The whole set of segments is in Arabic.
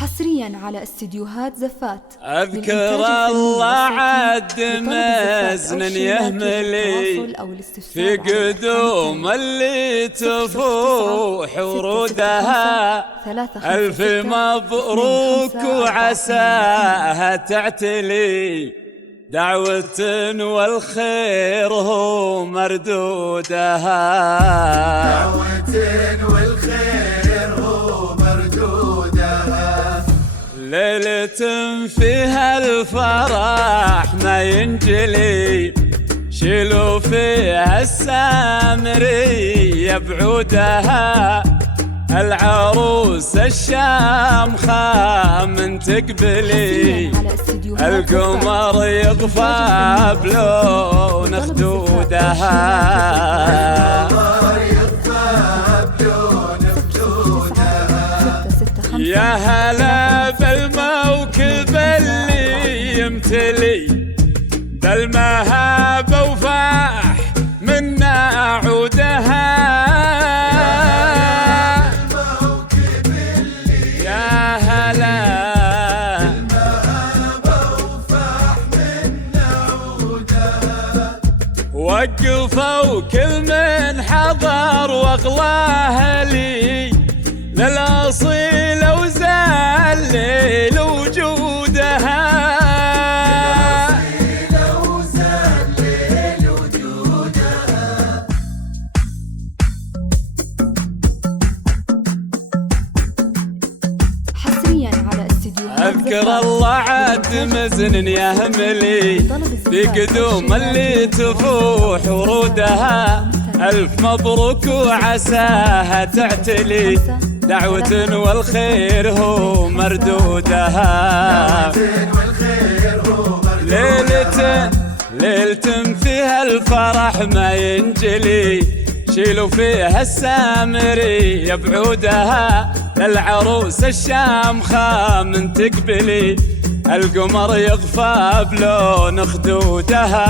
حصريا على استديوهات زفات. أذكر الله عد مزن يهملي في قدوم اللي تفوح ورودها. ألف مبروك وعساها تعتلي دعوة والخير هو مردودها. دعوة والخير هو مردودها. ليلة فيها الفرح ما ينجلي شيلوا فيها السامرية بعودها. العروس الشامخة من تقبلي القمر يغفى بلون خدودها. يا هلا بالموكب اللي يمتلي بالمهابة وفاح منا عودها. يا هلا بالمهابة وفاح منا عودها. وقفوا كل من حضر واغلاه لي للأصيل وزال وجودها. حصريا على استديوهات. أذكر الله عد مزن يهملي في قدوم اللي تفوح ورودها. ألف مبروك وعساها تعتلي دعوة والخير هو مردودها. ليلة فيها الفرح ما ينجلي شيلوا فيها السامرية بعودها. للعروس الشامخة من تقبلي القمر يغفى بلون خدودها.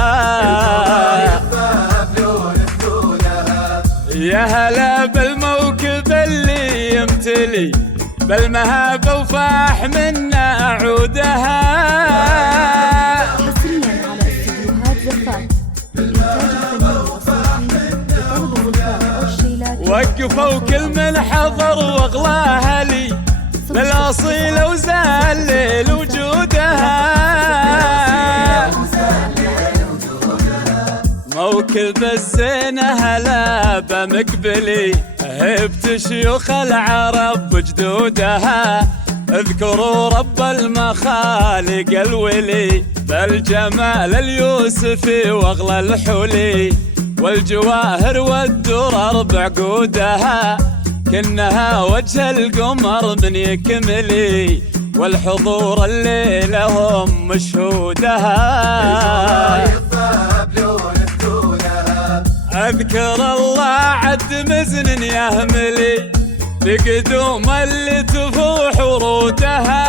يا هلا بالموكب اللي يمتلي بالمهابة وفاح منا عودها. حصريا على استديوهات زفات. وقفوا كل من حضر واغلاها لي للأصيل وزال وجودها. موكب الزينة هلا بمقبلي هبت شيوخ العرب بجدودها. اذكروا رب المخالق الولي بالجمال اليوسفي واغلى الحلي والجواهر والدرر بعقودها. كنها وجه القمر من يكملي والحضور الليلة هم مشهودها. أذكر الله عد مزن يهملي بقدوم اللي تفوح ورودها.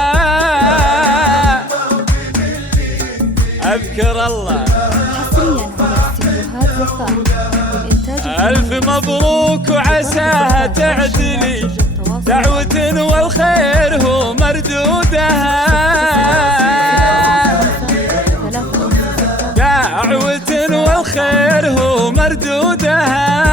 أذكر الله. حصريا على استديوهات زفات. ألف مبروك وعساها تعتلي دعوة والخير هو مردودها. دعوة والخير هو مردودها.